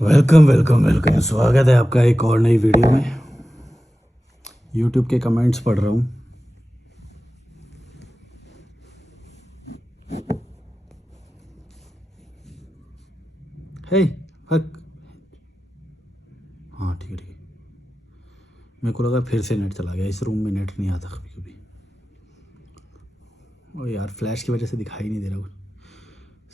Welcome welcome welcome, स्वागत है आपका एक और नई वीडियो में। यूट्यूब के कमेंट्स पढ़ रहा हूँ। हे फक, हाँ ठीक है ठीक है। मेरे को लगा फिर से नेट चला गया। इस रूम में नेट नहीं आता कभी कभी। ओ यार, फ्लैश की वजह से दिखाई नहीं दे रहा कुछ।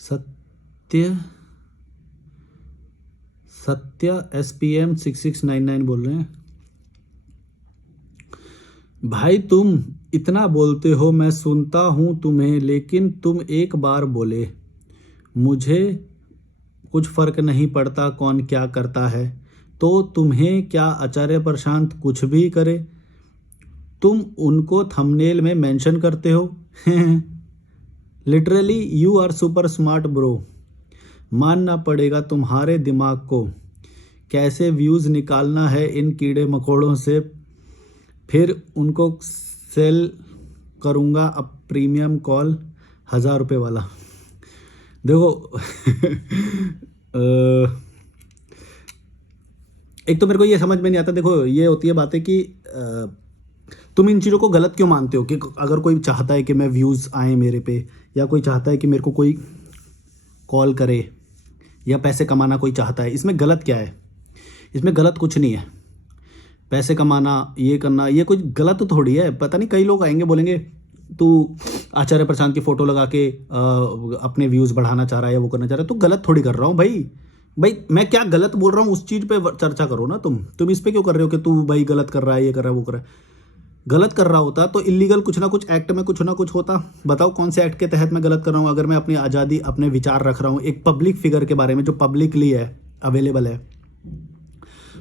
सत्य सत्य SPM 6699 बोल रहे हैं। भाई तुम इतना बोलते हो, मैं सुनता हूँ तुम्हें, लेकिन तुम एक बार बोले मुझे कुछ फर्क नहीं पड़ता कौन क्या करता है, तो तुम्हें क्या आचार्य प्रशांत कुछ भी करे तुम उनको थंबनेल में मेंशन करते हो। Literally you are super smart bro. मानना पड़ेगा तुम्हारे दिमाग को, कैसे व्यूज़ निकालना है इन कीड़े मकोड़ों से, फिर उनको सेल करूँगा अब प्रीमियम कॉल 1000 रुपये वाला। देखो एक तो मेरे को ये समझ में नहीं आता। देखो, ये होती है बातें कि तुम इन चीज़ों को गलत क्यों मानते हो कि अगर कोई चाहता है कि मैं व्यूज़ आए मेरे पे, या कोई चाहता है कि मेरे को कोई कॉल करे, या पैसे कमाना कोई चाहता है, इसमें गलत क्या है? इसमें गलत कुछ नहीं है। पैसे कमाना, ये करना, ये कोई गलत थोड़ी है। पता नहीं, कई लोग आएंगे बोलेंगे तू आचार्य प्रशांत की फ़ोटो लगा के अपने व्यूज़ बढ़ाना चाह रहा है या वो करना चाह रहा है। तो गलत थोड़ी कर रहा हूँ भाई। मैं क्या गलत बोल रहा हूँ उस चीज़ पे चर्चा करो ना। तुम इस पे क्यों कर रहे हो कि तू भाई गलत कर रहा है, ये कर रहा है, वो कर रहा है। गलत कर रहा होता तो इलीगल कुछ ना कुछ एक्ट में कुछ ना कुछ होता। बताओ कौन से एक्ट के तहत मैं गलत कर रहा हूँ? अगर मैं अपनी आज़ादी, अपने विचार रख रहा हूँ एक पब्लिक फिगर के बारे में जो पब्लिकली है, अवेलेबल है,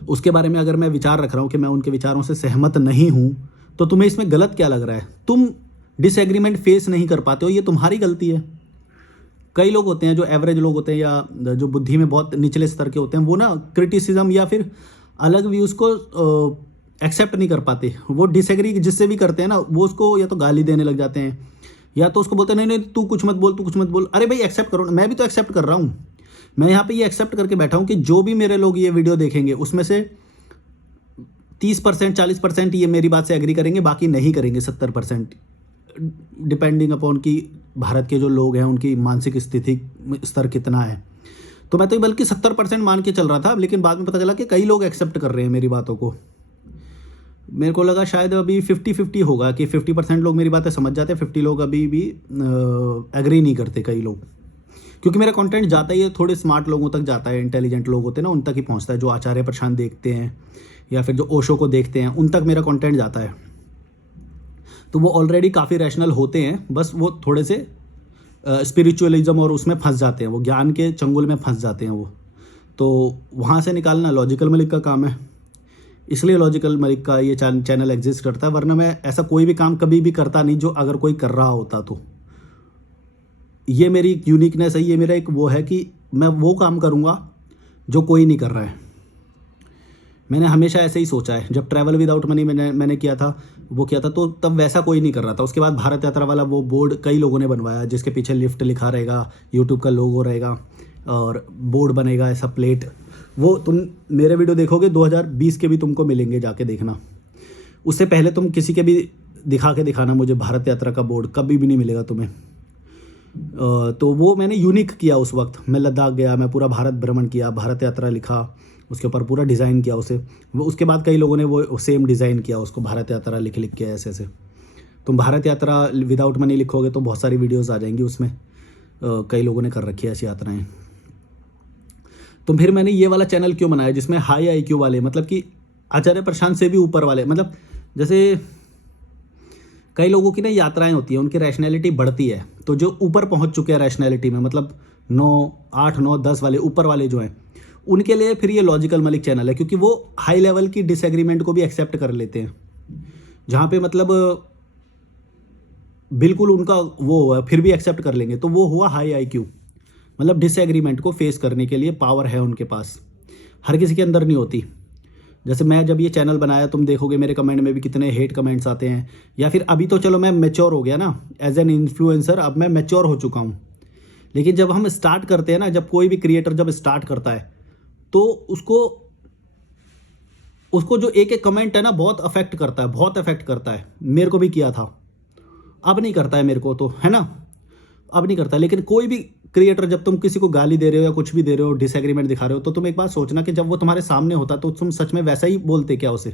उसके बारे में अगर मैं विचार रख रहा हूँ कि मैं उनके विचारों से सहमत नहीं हूँ, तो तुम्हें इसमें गलत क्या लग रहा है? तुम डिसएग्रीमेंट फेस नहीं कर पाते हो, ये तुम्हारी गलती है। कई लोग होते हैं जो एवरेज लोग होते हैं या जो बुद्धि में बहुत निचले स्तर के होते हैं, वो ना क्रिटिसिज्म या फिर अलग व्यूज़ को एक्सेप्ट नहीं कर पाते। वो डिसएग्री जिससे भी करते हैं ना, वो उसको या तो गाली देने लग जाते हैं, या तो उसको बोलते हैं नहीं नहीं तू कुछ मत बोल, तू कुछ मत बोल। अरे भाई एक्सेप्ट करो ना। मैं भी तो एक्सेप्ट कर रहा हूँ। मैं यहाँ पे ये एक्सेप्ट करके बैठा हूँ कि जो भी मेरे लोग ये वीडियो देखेंगे उसमें से 30% 40% ये मेरी बात से एग्री करेंगे, बाकी नहीं करेंगे 70%, डिपेंडिंग अपॉन कि भारत के जो लोग हैं उनकी मानसिक स्थिति स्तर कितना है। तो मैं तो बल्कि 70% मान के चल रहा था, लेकिन बाद में पता चला कि कई लोग एक्सेप्ट कर रहे हैं मेरी बातों को। मेरे को लगा शायद अभी 50-50 होगा कि 50% लोग मेरी बातें समझ जाते हैं, 50 लोग अभी भी एग्री नहीं करते कई लोग। क्योंकि मेरा कंटेंट जाता ही है थोड़े स्मार्ट लोगों तक जाता है, इंटेलिजेंट लोग होते हैं ना, उन तक ही पहुंचता है। जो आचार्य प्रशांत देखते हैं या फिर जो ओशो को देखते हैं, उन तक मेरा कंटेंट जाता है। तो वो ऑलरेडी काफ़ी रैशनल होते हैं, बस वो थोड़े से स्पिरिचुअलिज्म और उसमें फंस जाते हैं, वो ज्ञान के चंगुल में फंस जाते हैं वो। तो वहाँ से निकालना लॉजिकल मलिक का काम है। इसलिए लॉजिकल मलिक का ये चैनल एग्जिस्ट करता है, वरना मैं ऐसा कोई भी काम कभी भी करता नहीं जो अगर कोई कर रहा होता तो। ये मेरी एक यूनिकनेस है, ये मेरा एक वो है कि मैं वो काम करूँगा जो कोई नहीं कर रहा है। मैंने हमेशा ऐसे ही सोचा है। जब ट्रैवल विदाउट मनी मैंने किया था, वो किया था, तो तब वैसा कोई नहीं कर रहा था। उसके बाद भारत यात्रा वाला वो बोर्ड कई लोगों ने बनवाया, जिसके पीछे लिफ्ट लिखा रहेगा, यूट्यूब का लोगो रहेगा और बोर्ड बनेगा ऐसा प्लेट। वो तुम मेरे वीडियो देखोगे 2020 के भी तुमको मिलेंगे, जाके देखना। उससे पहले तुम किसी के भी दिखा के दिखाना मुझे भारत यात्रा का बोर्ड, कभी भी नहीं मिलेगा तुम्हें। तो वो मैंने यूनिक किया उस वक्त। मैं लद्दाख गया, मैं पूरा भारत भ्रमण किया, भारत यात्रा लिखा, उसके ऊपर पूरा डिज़ाइन किया उसे। वो उसके बाद कई लोगों ने वो सेम डिज़ाइन किया उसको, भारत यात्रा लिख लिख के ऐसे ऐसे। तुम भारत यात्रा विदाउट मनी लिखोगे तो बहुत सारी वीडियोस आ जाएंगी उसमें। कई लोगों ने कर रखी है ऐसी यात्राएं। तो फिर मैंने ये वाला चैनल क्यों बनाया जिसमें हाई IQ वाले, मतलब कि आचार्य प्रशांत से भी ऊपर वाले, मतलब जैसे कई लोगों की ना यात्राएं होती हैं, उनकी रैशनैलिटी बढ़ती है। तो जो ऊपर पहुंच चुके हैं रैशनैलिटी में, मतलब 8, 9, 10 वाले ऊपर वाले जो हैं, उनके लिए फिर ये लॉजिकल मलिक चैनल है, क्योंकि वो हाई लेवल की डिसएग्रीमेंट को भी एक्सेप्ट कर लेते हैं। जहाँ पे मतलब बिल्कुल उनका वो फिर भी एक्सेप्ट कर लेंगे, तो वो हुआ हाई IQ। मतलब डिसएग्रीमेंट को फेस करने के लिए पावर है उनके पास, हर किसी के अंदर नहीं होती। जैसे मैं जब ये चैनल बनाया, तुम देखोगे मेरे कमेंट में भी कितने हेट कमेंट्स आते हैं। या फिर अभी तो चलो मैं मैच्योर हो गया ना एज एन इन्फ्लुएंसर, अब मैं मैच्योर हो चुका हूँ। लेकिन जब हम स्टार्ट करते हैं ना, जब कोई भी क्रिएटर जब स्टार्ट करता है, तो उसको जो एक एक कमेंट है ना बहुत अफेक्ट करता है, बहुत अफेक्ट करता है। मेरे को भी किया था, अब नहीं करता है मेरे को तो, है ना, अब नहीं करता। लेकिन कोई भी क्रिएटर, जब तुम किसी को गाली दे रहे हो या कुछ भी दे रहे हो, डिसएग्रीमेंट दिखा रहे हो, तो तुम एक बात सोचना कि जब वो तुम्हारे सामने होता तो तुम सच में वैसा ही बोलते क्या उसे?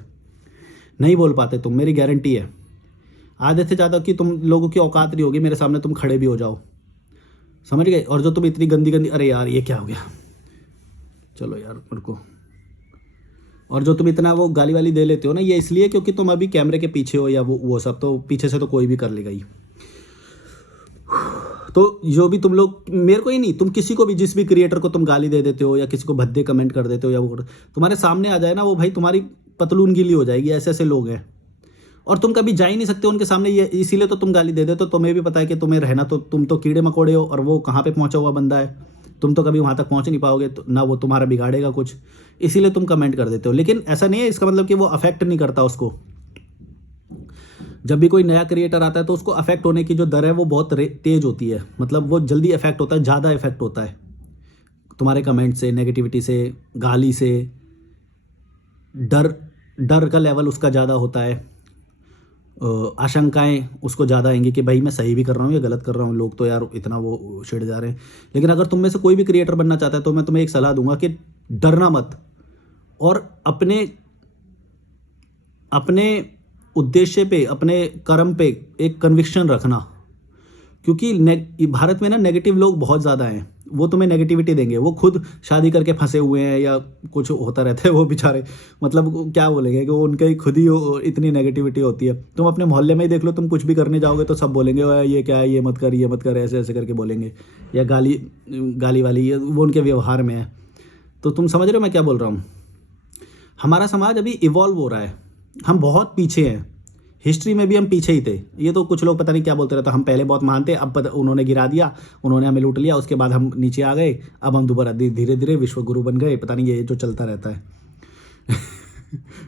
नहीं बोल पाते तुम, मेरी गारंटी है। आधे से ज़्यादा कि तुम लोगों की औकात नहीं होगी मेरे सामने तुम खड़े भी हो जाओ, समझ गए? और जो तुम इतनी गंदी गंदी, अरे यार ये क्या हो गया, चलो यार मेरे को। और जो तुम इतना वो गाली वाली दे लेते हो ना, ये इसलिए क्योंकि तुम अभी कैमरे के पीछे हो, या वो सब तो पीछे से तो कोई भी कर लेगा ही। तो जो भी तुम लोग, मेरे को ही नहीं, तुम किसी को भी, जिस भी क्रिएटर को तुम गाली दे देते हो या किसी को भद्दे कमेंट कर देते हो या वो तुम्हारे सामने आ जाए ना, वो भाई तुम्हारी पतलून गीली हो जाएगी। ऐसे ऐसे लोग हैं और तुम कभी जा ही नहीं सकते उनके सामने, ये इसीलिए तो तुम गाली दे देते हो। तुम्हें भी पता है कि तुम्हें रहना, तो तुम तो कीड़े मकोड़े हो और वो कहाँ पे पहुंचा हुआ बंदा है, तुम तो कभी वहाँ तक पहुँच नहीं पाओगे, तो ना वो तुम्हारा बिगाड़ेगा कुछ, इसीलिए तुम कमेंट कर देते हो। लेकिन ऐसा नहीं है, इसका मतलब कि वो अफेक्ट नहीं करता उसको। जब भी कोई नया क्रिएटर आता है तो उसको अफेक्ट होने की जो दर है वो बहुत तेज होती है, मतलब वो जल्दी अफेक्ट होता है, ज़्यादा इफेक्ट होता है तुम्हारे कमेंट से, नेगेटिविटी से, गाली से। डर का लेवल उसका ज़्यादा होता है, आशंकाएं उसको ज़्यादा आएंगी कि भाई मैं सही भी कर रहा हूँ या गलत कर रहा हूँ, लोग तो यार इतना वो छिड़ जा रहे हैं। लेकिन अगर तुम में से कोई भी क्रिएटर बनना चाहता है तो मैं तुम्हें एक सलाह दूंगा कि डरना मत, और अपने उद्देश्य पे, अपने कर्म पे एक कन्विक्शन रखना। क्योंकि भारत में ना नेगेटिव लोग बहुत ज़्यादा हैं, वो तुम्हें नेगेटिविटी देंगे। वो खुद शादी करके फंसे हुए हैं या कुछ होता रहता है वो बेचारे, मतलब क्या बोलेंगे कि वो उनका ही खुद ही इतनी नेगेटिविटी होती है। तुम अपने मोहल्ले में ही देख लो, तुम कुछ भी करने जाओगे तो सब बोलेंगे ओए ये क्या है, ये मत कर, ये मत कर, ऐसे ऐसे करके बोलेंगे, या गाली वाली, ये वो उनके व्यवहार में है। तो तुम समझ रहे हो मैं क्या बोल रहा हूँ? हमारा समाज अभी इवॉल्व हो रहा है, हम बहुत पीछे हैं, हिस्ट्री में भी हम पीछे ही थे। ये तो कुछ लोग पता नहीं क्या बोलते रहते, हम पहले बहुत महान थे, अब उन्होंने गिरा दिया, उन्होंने हमें लूट लिया, उसके बाद हम नीचे आ गए, अब हम दोबारा धीरे धीरे विश्व गुरु बन गए। पता नहीं ये जो चलता रहता है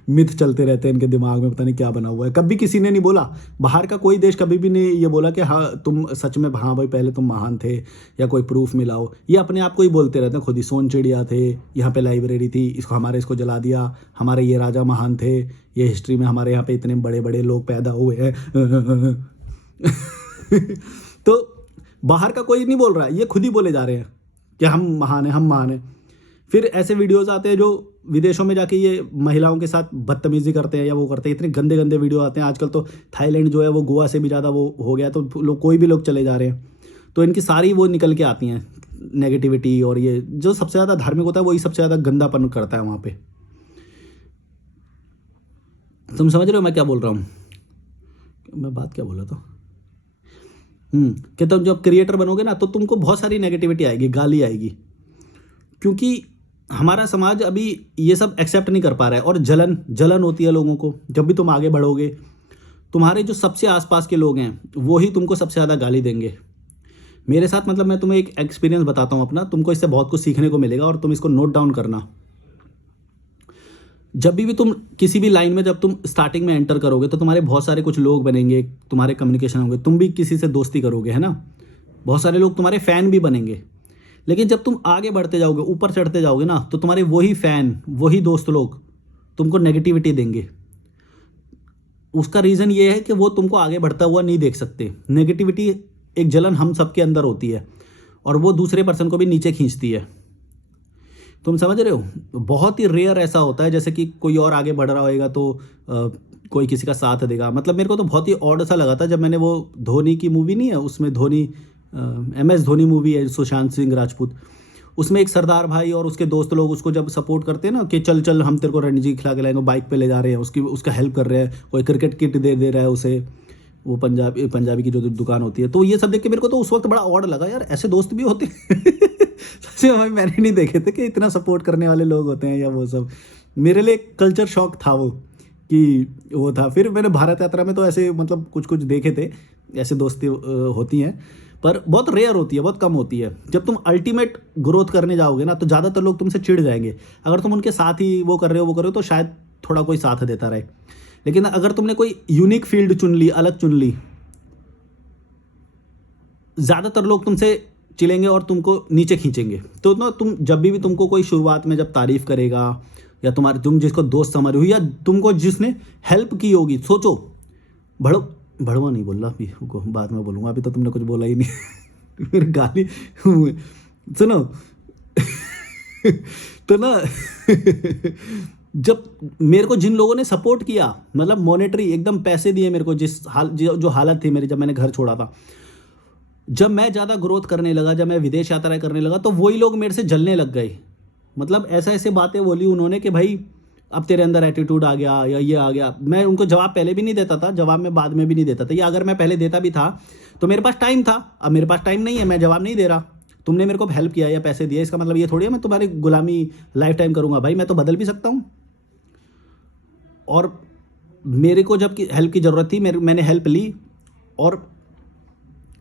मिथ चलते रहते हैं इनके दिमाग में, पता नहीं क्या बना हुआ है। कभी किसी ने नहीं बोला, बाहर का कोई देश कभी भी नहीं ये बोला कि हाँ तुम सच में, हाँ भाई पहले तुम महान थे, या कोई प्रूफ मिलाओ। ये अपने आप को ही बोलते रहते हैं, खुद ही सोन चिड़िया थे, यहाँ पे लाइब्रेरी थी, इसको जला दिया, हमारे ये राजा महान थे, ये हिस्ट्री में हमारे यहाँ पे इतने बड़े बड़े लोग पैदा हुए हैं तो बाहर का कोई नहीं बोल रहा है, ये खुद ही बोले जा रहे हैं कि हम महान हैं, हम महान हैं। फिर ऐसे वीडियोस आते हैं जो विदेशों में जाके ये महिलाओं के साथ बदतमीजी करते हैं या वो करते हैं, इतने गंदे गंदे वीडियो आते हैं आजकल। तो थाईलैंड जो है वो गोवा से भी ज़्यादा वो हो गया, तो कोई भी लोग चले जा रहे हैं, तो इनकी सारी वो निकल के आती हैं नेगेटिविटी। और ये जो सबसे ज़्यादा धार्मिक होता है वही सबसे ज़्यादा गंदापन करता है वहाँ पे। तुम समझ रहे हो मैं क्या बोल रहा हूँ? मैं बात क्या बोला था? कि तुम जब क्रिएटर बनोगे ना तो तुमको बहुत सारी नेगेटिविटी आएगी, गाली आएगी, क्योंकि हमारा समाज अभी ये सब एक्सेप्ट नहीं कर पा रहा है। और जलन होती है लोगों को। जब भी तुम आगे बढ़ोगे, तुम्हारे जो सबसे आसपास के लोग हैं वो ही तुमको सबसे ज़्यादा गाली देंगे। मेरे साथ, मतलब मैं तुम्हें एक एक्सपीरियंस बताता हूँ अपना, तुमको इससे बहुत कुछ सीखने को मिलेगा और तुम इसको नोट डाउन करना। जब भी तुम किसी भी लाइन में, जब तुम स्टार्टिंग में एंटर करोगे तो तुम्हारे बहुत सारे कुछ लोग बनेंगे, तुम्हारे कम्युनिकेशन होंगे, तुम भी किसी से दोस्ती करोगे, है ना, बहुत सारे लोग तुम्हारे फ़ैन भी बनेंगे। लेकिन जब तुम आगे बढ़ते जाओगे, ऊपर चढ़ते जाओगे ना, तो तुम्हारे वही फ़ैन, वही दोस्त लोग तुमको नेगेटिविटी देंगे। उसका रीज़न ये है कि वो तुमको आगे बढ़ता हुआ नहीं देख सकते। नेगेटिविटी एक जलन हम सबके अंदर होती है और वो दूसरे पर्सन को भी नीचे खींचती है। तुम समझ रहे हो? बहुत ही रेयर ऐसा होता है जैसे कि कोई और आगे बढ़ रहा होगा तो कोई किसी का साथ देगा। मतलब मेरे को तो बहुत ही ऑड सा लगा था जब मैंने वो धोनी की मूवी नहीं है, उसमें धोनी MS धोनी मूवी है, सुशांत सिंह राजपूत, उसमें एक सरदार भाई और उसके दोस्त लोग उसको जब सपोर्ट करते हैं ना कि चल चल हम तेरे को रणजी खिला के लाएंगे, बाइक पे ले जा रहे हैं, उसका हेल्प कर रहे हैं, कोई क्रिकेट किट दे रहा है उसे, वो पंजाबी की जो दुकान होती है। तो ये सब देख के मेरे को तो उस वक्त बड़ा ऑड लगा, यार ऐसे दोस्त भी होते सच में मैंने नहीं देखे थे कि इतना सपोर्ट करने वाले लोग होते हैं या वो सब। मेरे लिए कल्चर शॉक था वो, कि वो था। फिर मैंने भारत यात्रा में तो ऐसे मतलब कुछ देखे थे, ऐसे दोस्ती होती हैं, पर बहुत रेयर होती है, बहुत कम होती है। जब तुम अल्टीमेट ग्रोथ करने जाओगे ना तो ज़्यादातर लोग तुमसे चिढ़ जाएंगे। अगर तुम उनके साथ ही वो कर रहे हो तो शायद थोड़ा कोई साथ देता रहे। लेकिन अगर तुमने कोई यूनिक फील्ड चुन ली, अलग चुन ली, ज़्यादातर लोग तुमसे चिलेंगे और तुमको नीचे खींचेंगे। तो ना तुम जब भी तुमको कोई शुरुआत में जब तारीफ़ करेगा या तुम जिसको दोस्त समझ रहे हो या तुमको जिसने हेल्प की होगी, सोचो भड़वा नहीं बोल रहा अभी, रुको बाद में बोलूँगा, अभी तो तुमने कुछ बोला ही नहीं फिर गाली सुनो तो ना जब मेरे को जिन लोगों ने सपोर्ट किया, मतलब मॉनेटरी एकदम पैसे दिए मेरे को, जो हालत थी मेरी जब मैंने घर छोड़ा था, जब मैं ज़्यादा ग्रोथ करने लगा, जब मैं विदेश यात्राएं करने लगा, तो वही लोग मेरे से जलने लग गए। मतलब ऐसे बातें बोली उन्होंने कि भाई अब तेरे अंदर एटीट्यूड आ गया या ये आ गया। मैं उनको जवाब पहले भी नहीं देता था, जवाब मैं बाद में भी नहीं देता था, या अगर मैं पहले देता भी था तो मेरे पास टाइम था, अब मेरे पास टाइम नहीं है, मैं जवाब नहीं दे रहा। तुमने मेरे को हेल्प किया या पैसे दिए, इसका मतलब ये थोड़ी है मैं तुम्हारी गुलामी लाइफ टाइम करूँगा। भाई मैं तो बदल भी सकता हूँ। और मेरे को जब हेल्प की ज़रूरत थी मैंने हेल्प ली, और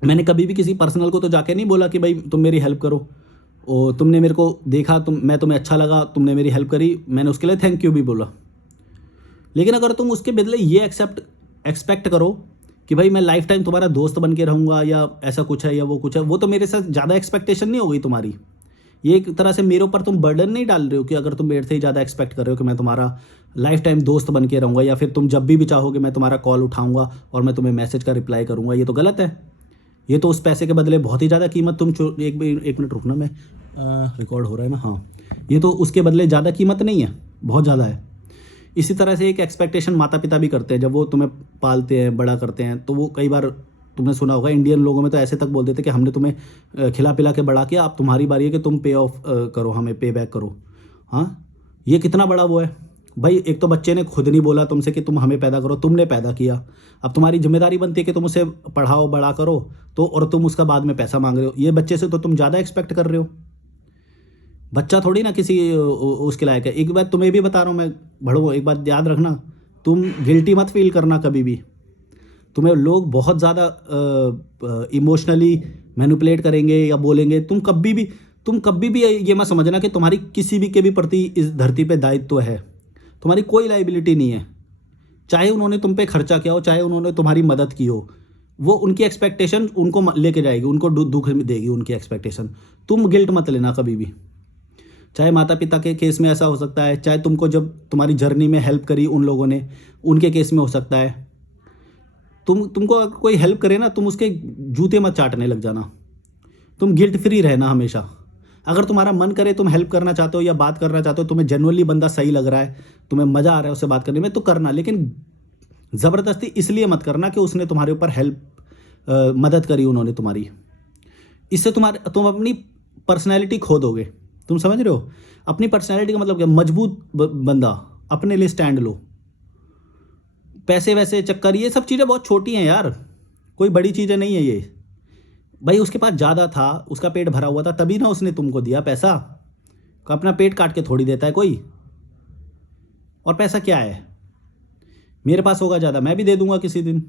मैंने कभी भी किसी पर्सनल को तो जाके नहीं बोला कि भाई तुम मेरी हेल्प करो, और तुमने मेरे को देखा, मैं तुम्हें अच्छा लगा, तुमने मेरी हेल्प करी, मैंने उसके लिए थैंक यू भी बोला। लेकिन अगर तुम उसके बदले ये एक्सपेक्ट करो कि भाई मैं लाइफ टाइम तुम्हारा दोस्त बन के रहूँगा या ऐसा कुछ है या वो कुछ है, वो तो मेरे साथ ज़्यादा एक्सपेक्टेशन नहीं हो गई तुम्हारी। ये एक तरह से मेरे ऊपर तुम बर्डन नहीं डाल रहे हो कि अगर तुम मेरे से ही ज़्यादा एक्सपेक्ट कर रहे हो कि मैं तुम्हारा लाइफ टाइम दोस्त बन के रहूँगा, या फिर तुम जब भी चाहोगे मैं तुम्हारा कॉल उठाऊँगा और मैं तुम्हें मैसेज का रिप्लाई करूँगा। ये तो गलत है। ये तो उस पैसे के बदले बहुत ही ज़्यादा कीमत तुम एक मिनट रुकना, मैं रिकॉर्ड हो रहा है ना, हाँ, ये तो उसके बदले ज़्यादा कीमत नहीं है, बहुत ज़्यादा है। इसी तरह से एक एक्सपेक्टेशन माता पिता भी करते हैं, जब वो तुम्हें पालते हैं, बड़ा करते हैं, तो वो कई बार तुमने सुना होगा इंडियन लोगों में तो ऐसे तक बोल देते कि हमने तुम्हें खिला पिला के बड़ा किया, अब तुम्हारी बारी है कि तुम पे ऑफ करो, हमें पे बैक करो। हाँ, ये कितना बड़ा वो है भाई। एक तो बच्चे ने खुद नहीं बोला तुमसे कि तुम हमें पैदा करो, तुमने पैदा किया, अब तुम्हारी जिम्मेदारी बनती है कि तुम उसे पढ़ाओ, बड़ा करो, तो और तुम उसका बाद में पैसा मांग रहे हो। ये बच्चे से तो तुम ज़्यादा एक्सपेक्ट कर रहे हो। बच्चा थोड़ी ना किसी उसके लायक है। एक बात तुम्हें भी बता रहा हूँ मैं, भड़ो, एक बात याद रखना, तुम गिल्टी मत फील करना कभी भी। तुम्हें लोग बहुत ज़्यादा इमोशनली मैनिपुलेट करेंगे या बोलेंगे, तुम कभी भी ये मत समझना कि तुम्हारी किसी भी के भी प्रति इस धरती पे दायित्व है। तुम्हारी कोई लाइबिलिटी नहीं है। चाहे उन्होंने तुम पे खर्चा किया हो, चाहे उन्होंने तुम्हारी मदद की हो, वो उनकी एक्सपेक्टेशन उनको लेके जाएगी, उनको दुख देगी उनकी एक्सपेक्टेशन। तुम गिल्ट मत लेना कभी भी। चाहे माता पिता के केस में ऐसा हो सकता है, चाहे तुमको जब तुम्हारी जर्नी में हेल्प करी उन लोगों ने, उनके केस में हो सकता है। तुमको अगर कोई हेल्प करे ना, तुम उसके जूते मत चाटने लग जाना। तुम गिल्ट फ्री रहना हमेशा। अगर तुम्हारा मन करे, तुम हेल्प करना चाहते हो या बात करना चाहते हो, तुम्हें जेन्युइनली बंदा सही लग रहा है, तुम्हें मज़ा आ रहा है उससे बात करने में, तो करना। लेकिन ज़बरदस्ती इसलिए मत करना कि उसने तुम्हारे ऊपर मदद करी उन्होंने तुम्हारी। इससे तुम अपनी पर्सनैलिटी खो दोगे। तुम समझ रहे हो? अपनी पर्सनैलिटी का मतलब क्या? मजबूत बंदा, अपने लिए स्टैंड लो। पैसे वैसे चक्कर, ये सब चीज़ें बहुत छोटी हैं यार, कोई बड़ी चीज़ें नहीं है ये। भाई उसके पास ज़्यादा था, उसका पेट भरा हुआ था, तभी ना उसने तुमको दिया पैसा। अपना पेट काट के थोड़ी देता है कोई। और पैसा क्या है? मेरे पास होगा ज़्यादा, मैं भी दे दूंगा किसी दिन।